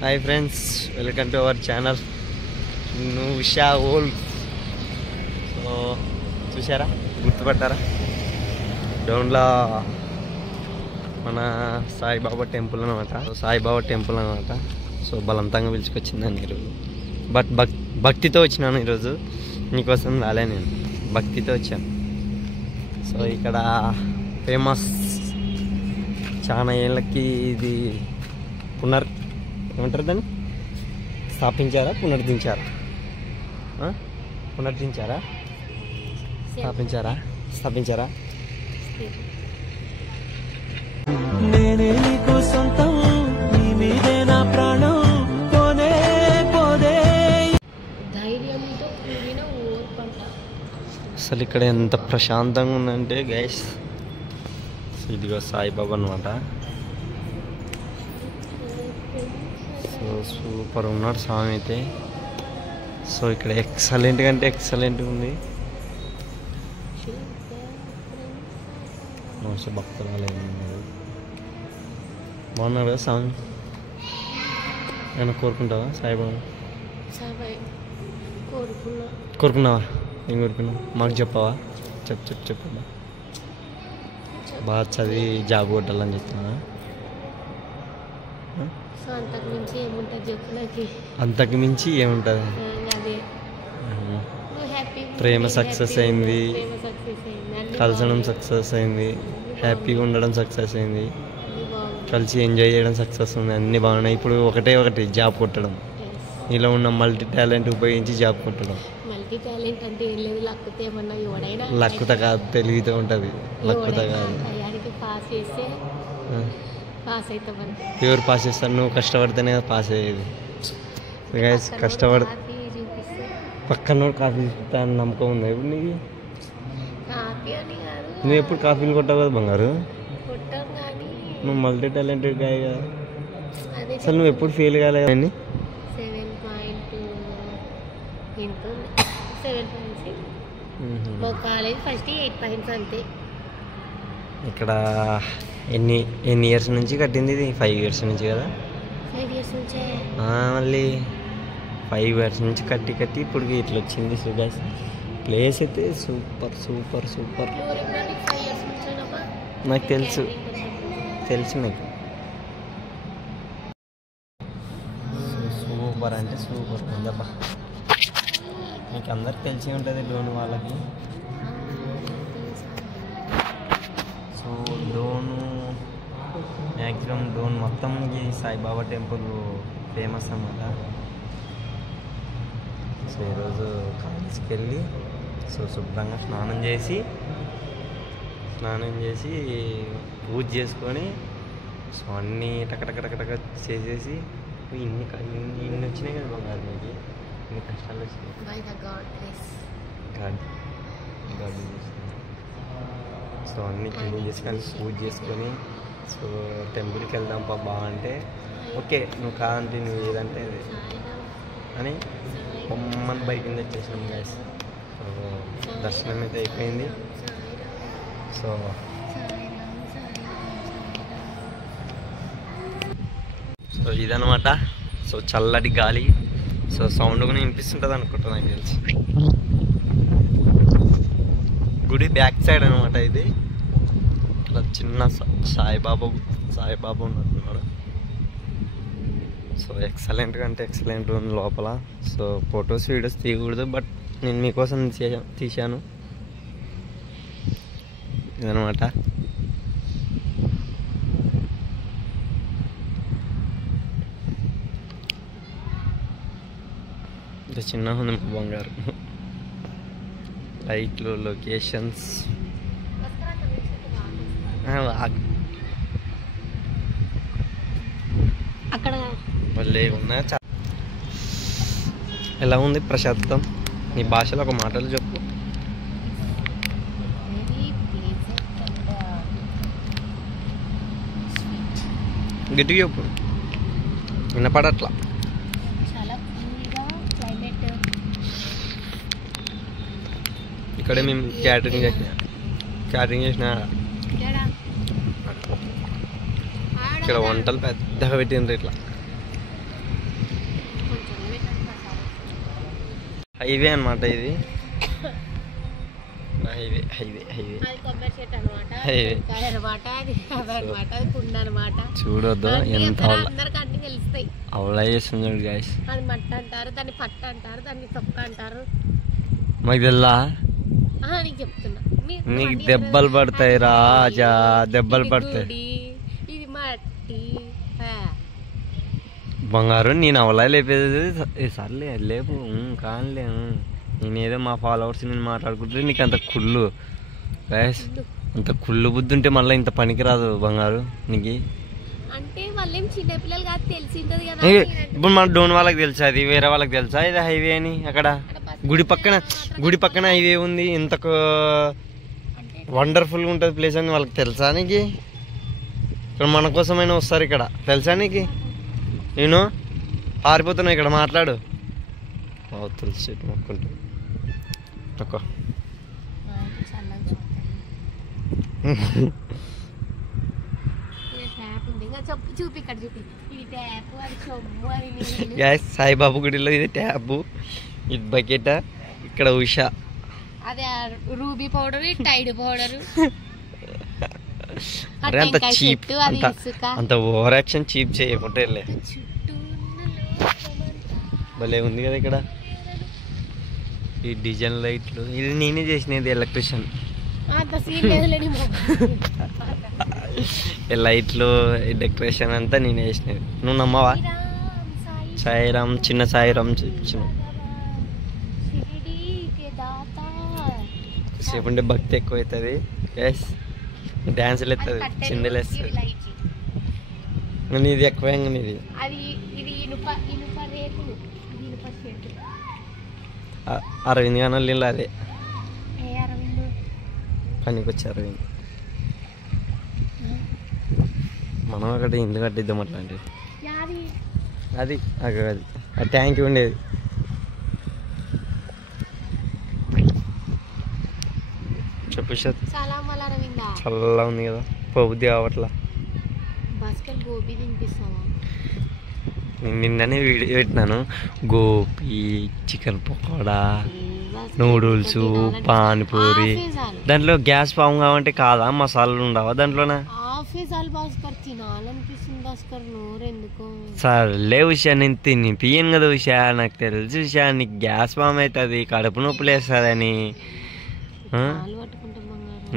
Hi friends, welcome to our channel Usha ఓల్. So చూసారా, గుర్తుపట్టారా? డౌన్లో మన సాయిబాబా టెంపుల్ అనమాట. సాయిబాబా టెంపుల్ అనమాట. సో బలవంతంగా పిలుచుకొచ్చిందని ఈరోజు. బట్ భక్తితో వచ్చినాను ఈరోజు. నీకోసం రాలే, నేను భక్తితో వచ్చాను. సో ఇక్కడ ఫేమస్, చాలా ఏళ్ళకి ఇది ఏమంటారు దాన్ని, స్థాపించారా స్థాపించారా నేనే నీకు సొంతం, నీ మీదే నా ప్రాణం, పోనే పోదే. ధైర్యంతో కూడిన ఓర్పంట. అసలు ఇక్కడ ఎంత ప్రశాంతంగా ఉందంటే గైస్, ఇదిగో సాయిబాబా అనమాట. సో సూపర్ ఉన్నాడు స్వామి అయితే. సో ఇక్కడ ఎక్సలెంట్ అంటే ఎక్సలెంట్ ఉంది. మనిషి భక్తురాలు ఏమన్నారు, బాగున్నాడు కదా స్వామి? ఏమైనా కోరుకుంటావా సాయిబాబా? కోరుకున్నావా? ఏం కోరుకున్నావు మాకు చెప్పవా? చెప్పమ్మా. బాగా చదివి జాబ్ కొట్టాలని చెప్తున్నా. అంతకు మించి ఏముంటుంది? ప్రేమ సక్సెస్ అయింది, కలసడం సక్సెస్ అయింది, హ్యాపీగా ఉండడం సక్సెస్ అయింది, కలిసి ఎంజాయ్ చేయడం సక్సెస్ ఉంది, అన్నీ బాగున్నాయి. ఇప్పుడు ఒకటి జాబ్ కొట్టడం, నీలో ఉన్న మల్టీ టాలెంట్ ఉపయోగించి జాబ్ కొట్టడం. లక్కుత కాదు, తెలివితో ఉంటుంది. లక్కుత కాదు. ఎవరు పాస్ చేస్తారు? నువ్వు కష్టపడితేనే పాస్ అయ్యేది. కష్టపడి పక్కన కాఫీ ఇస్తా అని నమ్మకం ఉంది ఇప్పుడు నీకు? నువ్వు ఎప్పుడు కాఫీలు కొట్టావు కదా బంగారు? నువ్వు మల్టీ టాలెంటెడ్ గాయ కదా. అసలు నువ్వు ఎప్పుడు ఫెయిల్ కాలేదు అని? ఇక్కడ ఎన్ని ఇయర్స్ నుంచి కట్టింది ఇది? 5 years నుంచి కదా? మళ్ళీ 5 years నుంచి కట్టి ఇప్పుడు ఇట్లా వచ్చింది. సో గైస్, ప్లేస్ అయితే సూపర్. నాకు తెలుసు నాకు. సూపర్ అంటే సూపర్ ఉందబ్బా. మీకు అందరికి తెలిసి ఉంటుంది డోన్ వాళ్ళకి. సో డోను మ్యాక్సిమం డోన్ మొత్తం ఈ సాయిబాబా టెంపుల్ ఫేమస్ అన్నమాట. సో ఈరోజు కాలేజ్కి వెళ్ళి శుభ్రంగా స్నానం చేసి పూజ చేసుకొని, సో అన్నీ టకటక చేసేసి ఇన్ని వచ్చినాయి కదా బంగారు, మీకు ఇన్ని కష్టాలు వచ్చినాయి. సో అన్నీ క్లీన్ చేసుకొని పూజ చేసుకొని, సో టెంపుల్కి వెళ్దాం పాపా అంటే, ఓకే నువ్వు కాదంటే నువ్వు ఏదంటే అని బొమ్మని బైక్ కింద వచ్చేసినాం గైస్. సో దర్శనం అయితే అయిపోయింది. సో ఇదనమాట. సో చల్లటి గాలి, సో సౌండ్ కూడా వినిపిస్తుంటుంది అనుకుంటా నాకు తెలిసి. గుడి బ్యాక్ సైడ్ అనమాట ఇది. ఇట్లా చిన్న సాయిబాబా ఉన్నట్టున్నాడు. సో ఎక్సలెంట్గా అంటే ఎక్సలెంట్ ఉంది లోపల. సో ఫొటోస్ వీడియోస్ తీయకూడదు, బట్ నేను మీకోసం తీశాను. ఇదనమాట. ఇంత చిన్న ఉంది బంగారు. లైట్లు, లొకేషన్స్ అక్కడ భలే ఉన్నాయి. ఎలా ఉంది ప్రశాంతం? నీ భాషలో ఒక మాటలు చెప్పు. గట్టిగా చెప్పు, వినపడట్లా. ఇక్కడే మేము క్యాటరింగ్ చేసిన ఇక్కడ వంటలు పెద్దగా పెట్టిండ్రు ఇట్లా. హైవే అనమాట ఇది. హైవే హైవే హైవే అది కొబ్బరి చెట్టు అనమాట, హైవే అనమాట, అది అనమాట, అది కుండ అనమాట. చూడొద్దు ఎంత అందరికి అన్ని తెలుస్తాయి. అవలా చేస్తుంది చూడు గాయస్. అది మట్ట అంటారు, దాన్ని పట్ట అంటారు, దాన్ని తొక్క అంటారు. మాకు తెల్లా నీకు చెప్తున్నా, నీకు దెబ్బలు పడతాయి రాజా, దెబ్బలు పడతాయి. ఇది మట్టి బంగారు. నేను అవలా లేపేది సర్లే లేపు కానిలే. నేనేదో మా ఫాలోవర్స్ నేను మాట్లాడుకుంటే నీకు అంత కుళ్ళు గాయస్, అంత కుళ్ళు బుద్ధి ఉంటే మళ్ళీ ఇంత పనికిరాదు బంగారు నీకు. అంటే మళ్ళీ చిన్నపిల్లలు కాదు తెలిసింటది కదా. ఇప్పుడు మన డోన్ వాళ్ళకి తెలుసా, అది వేరే వాళ్ళకి తెలుసా ఇది హైవే అని? అక్కడ గుడి పక్కన హైవే ఉంది, ఎంత వండర్ఫుల్గా ఉంటుంది ప్లేస్ అని వాళ్ళకి తెలుసా నీకు? ఇక్కడ మన కోసమైనా వస్తారు ఇక్కడ, తెలుసా నీకు? నేను పారిపోతున్నా ఇక్కడ, మాట్లాడు. తెలుసు మొక్కుంటా ఒక్క గ్యాస్. సాయిబాబు గుడిలో ఇది ట్యాప్, ఇది బకెట్, ఇక్కడ ఉషా, అదే రూబీ పౌడర్, టైడ్ పౌడర్. అరే అంత చీప్, అంత ఓవర్ యాక్షన్ చీప్ చేయకుంటే భలే ఉంది కదా ఇక్కడ. ఈ డిజైన్ లైట్లు ఇది నేనే చేసినది, ఎలక్ట్రిషియన్. లైట్లు డెకరేషన్ అంతా నేనే చేసినది. నువ్వు నమ్మవా? సాయిరామ్, చిన్న సాయిరామ్ చూపించాను. సేపు ఉంటే భక్తి ఎక్కువ అవుతుంది. ఎస్ డ్యాన్సులు ఎత్తుంది, చిందలు వేస్తుంది. నీది ఎక్కువ నీది. అరవింద్ గానో నీళ్ళు అదే పనికి వచ్చి అరవింద్. మనం ఒకటి ఇల్లు కట్టిద్దాం అట్లాంటివి. అది అది ఆ ట్యాంక్ ఉండేది. చెప్పు చల్లగా ఉంది కదా, పోబుద్ది కావట్లా. నేను నిన్ననే వీడియో పెట్టినాను, గోపి, చికెన్ పకోడా, నూడిల్స్, పానీపూరి. దాంట్లో గ్యాస్ ఫామ్ కావంటే కాదా, మసాలాలు ఉండవా దాంట్లోనా? సర్లే ఉషా, నేను తినిపియను కదా ఉషా, నాకు తెలుసు ఉషా నీకు గ్యాస్ ఫామ్ అవుతుంది, కడుపు నొప్పులు వేస్తుంది అని.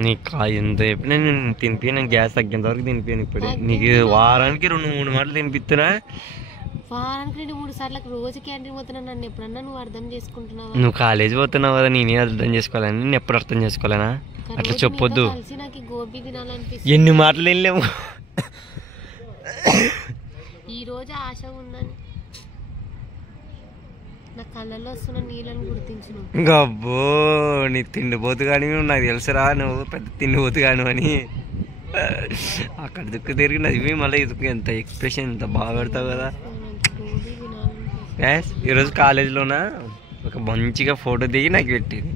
నీకు ఎంత చెప్పినా నేను తినిపియను, గ్యాస్ తగ్గేంత వరకు తినిపియను. ఇప్పుడే నీకు వారానికి 2-3 మాటలు తినిపిస్తున్నా. వారానికి 2-3 సార్లు రోజు క్యాంటీన్ పోతున్నా, నన్ను ఎప్పుడన్నా నువ్వు అర్థం చేసుకుంటున్నావా? నువ్వు కాలేజ్ పోతున్నావు కదా, నేనే అర్థం చేసుకోవాలని. నేను ఎప్పుడు అర్థం చేసుకోలేనా? అట్లా చెప్పొద్దు. ఎన్ని మాటలు వెళ్ళాము. ఈ రోజు ఆశ ఉందని నా కళ్ళల్లో వస్తున్న నీళ్ళని గుర్తించు. గబ్బో నీ తిండిపోతు కానీ నాకు తెలుసురా, నువ్వు పెద్ద తిండిపోతు కాను అని. అక్కడ దుక్కు తిరిగి నదివి మళ్ళీ ఇదుకు ఎంత ఎక్స్ప్రెషన్ ఎంత బాగా పెడతావు కదా. ఈరోజు కాలేజీలోన ఒక మంచిగా ఫోటో దిగి నాకు పెట్టింది,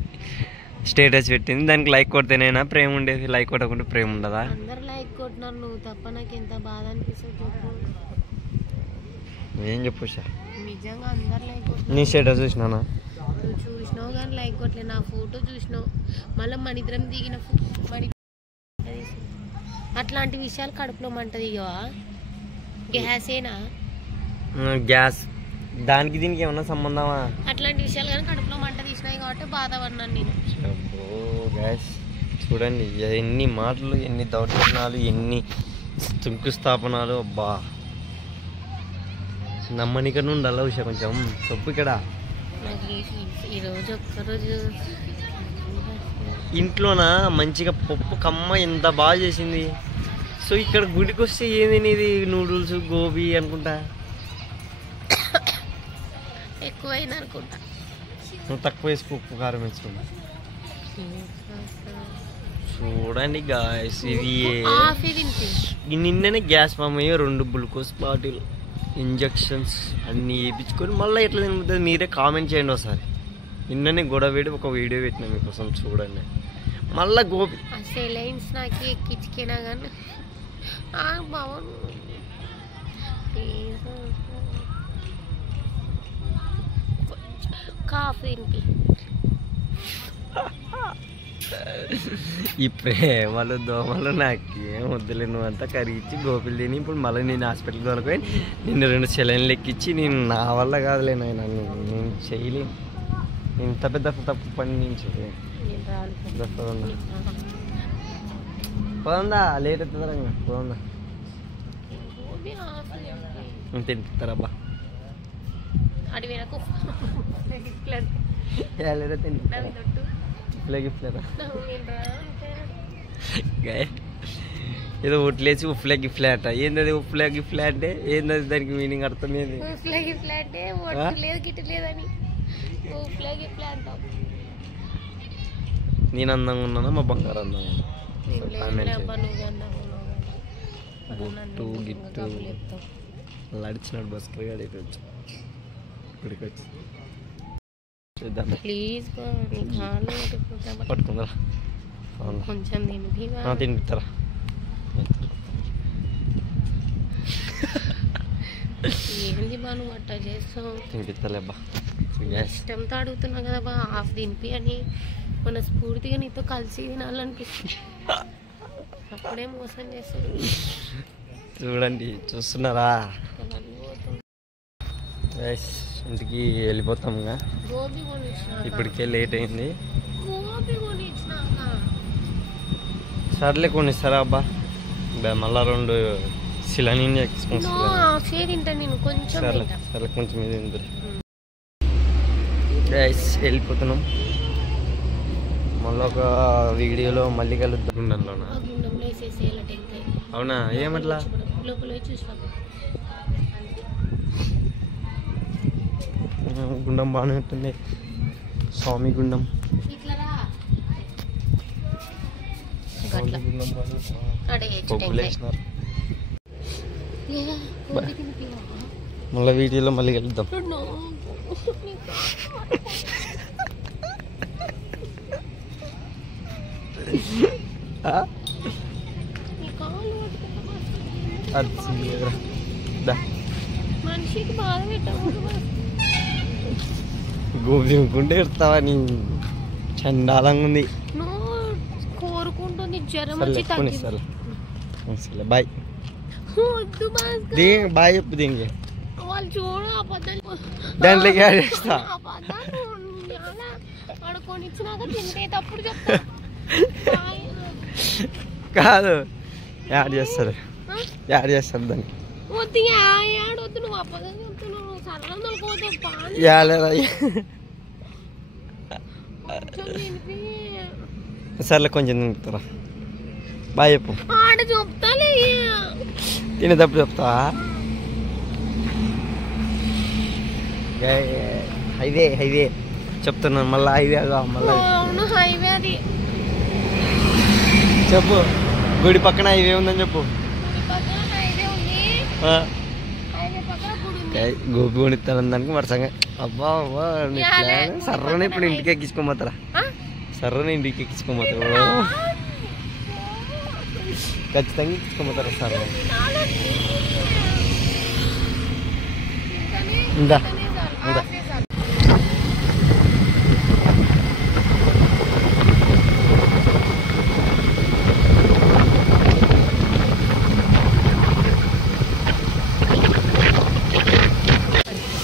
స్టేటస్ పెట్టింది. దానికి లైక్ కొడితేనేనా ప్రేమ ఉండేది, లైక్ కొట్టకుండా ప్రేమ ఉండదా? అందరు లైక్ కొట్టినారు, నువ్వు తప్ప నాకు ఎంత బాధ అనిపిస్తుంది చెప్పు. ఏం చెప్పు సార్, నిజంగా అందరు లైక్ కొట్టినారు. నీ స్టేటస్ చూసినానా? నువ్వు చూసినావు కానీ లైక్ కొట్టలేదు. నా ఫోటో చూసినావు, మళ్ళీ మన ఇద్దరం దిగిన అట్లాంటి విషయాలు కడుపులో మంట దిగవా? గ్యాసేనా? గ్యాస్ దానికి దీనికి ఏమన్నా సంబంధమా? అట్లాంటి విషయాలు కానీ కడుపులో మంట తీసినాయి కాబట్టి బాధపడినాను నేను. గ్యాస్ చూడండి, ఎన్ని మాటలు, ఎన్ని దౌర్జన్యాలు, ఎన్ని శంకుస్థాపనాలు. అబ్బా నమ్మనిక నుండి అలా విషయం కొంచెం చెప్పు. ఇక్కడ ఈరోజు ఒక్కరోజు ఇంట్లోన మంచిగా పప్పు కమ్మ ఎంత బాగా చేసింది. సో ఇక్కడ గుడికి వస్తే ఏది ఇది నూడిల్స్, గోబీ అనుకుంటా. ఎక్కువైంది అనుకుంటా. నువ్వు తక్కువ వేసి ఉప్పు కారం వేసుకుంటా. చూడండి గాయస్, ఇది నిన్ననే గ్యాస్ ఫామ్ అయ్యో 2 గ్లూకోజ్ బాటిల్ ఇంజక్షన్స్ అన్నీ వేయించుకొని మళ్ళీ ఎట్లా తినబోతుంది మీరే కామెంట్ చేయండి ఒకసారి. నిన్ననే గొడవ పెట్టి ఒక వీడియో పెట్టినా మీకోసం చూడండి. మళ్ళీ గోపి సెలైన్స్ నాకు ఎక్కించుకినా కానీ బాగుంది. కాఫీ తినిపి. ఈ ప్రేమలు దోమలు నాకు ఏం వద్దులే, నువ్వు అంతా కరిగించి గోపిలు తిని ఇప్పుడు మళ్ళీ నేను హాస్పిటల్కి దొరకపోయి నిన్ను 2 సెలైన్లు ఎక్కించి నేను నా వల్ల కాదులే నాయన, నేను చేయలేను. ఇంత పెద్ద తప్పు పని నేను చేయలేను. పోదా లేట్ అవుతుందా పోదా తింటారబ్బా ఏదో ఉట్లేసి ఉప్పులే గిఫ్లే అట. ఏంది ఉప్పులే గిఫ్లే అంటే ఏంది, దానికి మీనింగ్ అర్థం ఏంది? నేను అందంగా ఉన్నానా మా బంగారు అందంగా బొట్టు గిట్టు లడిచినాడు బస్కర్ గారు వచ్చి ఇక్కడికి వచ్చి పట్టుకుందా కొంచెం తింటారా ఏంది బా నువ్వు అట్టా చేస్తావు? తినిపిస్తలేబ్బా ఇష్టంతో అడుగుతున్నా కదా బా, హాఫ్ తినిపి అని. మన స్ఫూర్తిగా నీతో కలిసి తినాలనిపిస్తుంది, అప్పుడే మోసం చేస్తుంది. చూడండి చూస్తున్నారా, ఇంటికి వెళ్ళిపోతాంగా. ఇప్పటికే లేట్ అయింది. సర్లే కొనిస్తారా అబ్బా, మళ్ళా 2 సిలని సరే కొంచెం ఇది వెళ్ళిపోతున్నాం. మళ్ళీ ఒక వీడియోలో మళ్ళీ కలుద్దాం. గుండంలోనా? అవునా, ఏమట్లా? గుండం బాగానే ఉంటుంది, స్వామి గుండం. మళ్ళీ వీడియోలో మళ్ళీ కలుద్దాం. మనిషికి బాధ పెట్టావు, గోబీ తినుకుంటే ఎడతావా? నీ చండాలంగా ఉంది. కోరుకుంటుంది జ్వరం వచ్చి సరే బాయ్. బాయ్ చెప్పు దీనికి. వాళ్ళు చూడు అబద్ధాలు దాంట్లోకి యాడ్ చేస్తా. పడుకొని ఇచ్చినాక తింటే తప్పుడు చెప్తా కాదు, యాడ్ చేస్తారు దానికి. వద్దు యాడొద్దు, నువ్వు అబద్ధం చెప్తున్నావు. సరళం తొలకపోతావు. సర్లే కొంచెం తింటారా. బాయ్ చెప్పు. ఆడ చెప్తాలే, తినేటప్పుడు చెప్తావా? హైవే చెప్తున్నాను, మళ్ళీ హైవేగా మళ్ళీ హైవే అది చెప్పు. గుడి పక్కన హైవే ఉందని చెప్పు. గోపి కొనిస్తాను దానికి వరుసగా. అబ్బా అబ్బా సర్రని ఇప్పుడు ఇంటికి ఎక్కించుకోపోతారా? సర్రని ఇంటికి ఎక్కించుకోపోతారు, ఖచ్చితంగా ఎక్కించుకోపోతారా సర్ర? ఇంకా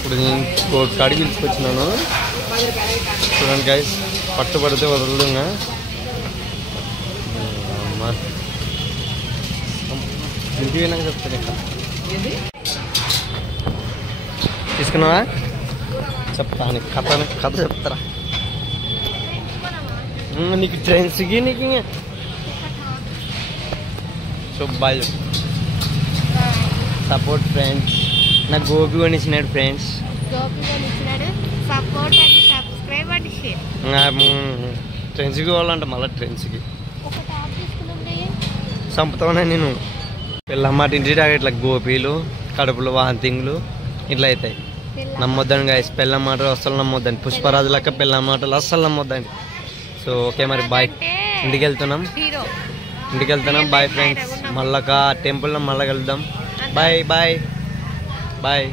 ఇప్పుడు నేను కోర్టు కాడికి పిలుచుకొచ్చినాను. చూడండి గైస్, పట్టుబడితే వదలదుగా. ఇంటికి పోయినాక చెప్తాను. ఇక్కడ తీసుకున్నావా? చెప్తా నీకు కథ చెప్తారా? నీకు ట్రైన్స్కి నీకు సో బాయ్. Support friends. నాకు గోపి కొనిచ్చినాడు ఫ్రెండ్స్. ట్రైన్స్కి పోవాలంట, మళ్ళీ ట్రైన్స్కి చంపుతావునా నేను. పిల్లమ్మాట ఇంటి ఇట్లా గోపీలు, కడుపులు వాంతింగ్లు ఇట్లా అవుతాయి. నమ్మొద్దండి గాయస్, పిల్లమ్మాట అస్సలు నమ్మొద్దండి. పుష్పరాజు లెక్క పిల్లమ్మాటలు అస్సలు నమ్మొద్దండి. సో ఓకే మరి బాయ్. ఇంటికి వెళ్తున్నాం బాయ్ ఫ్రెండ్స్. మళ్ళా టెంపుల్లో మళ్ళీ కలుద్దాం. Bye bye bye.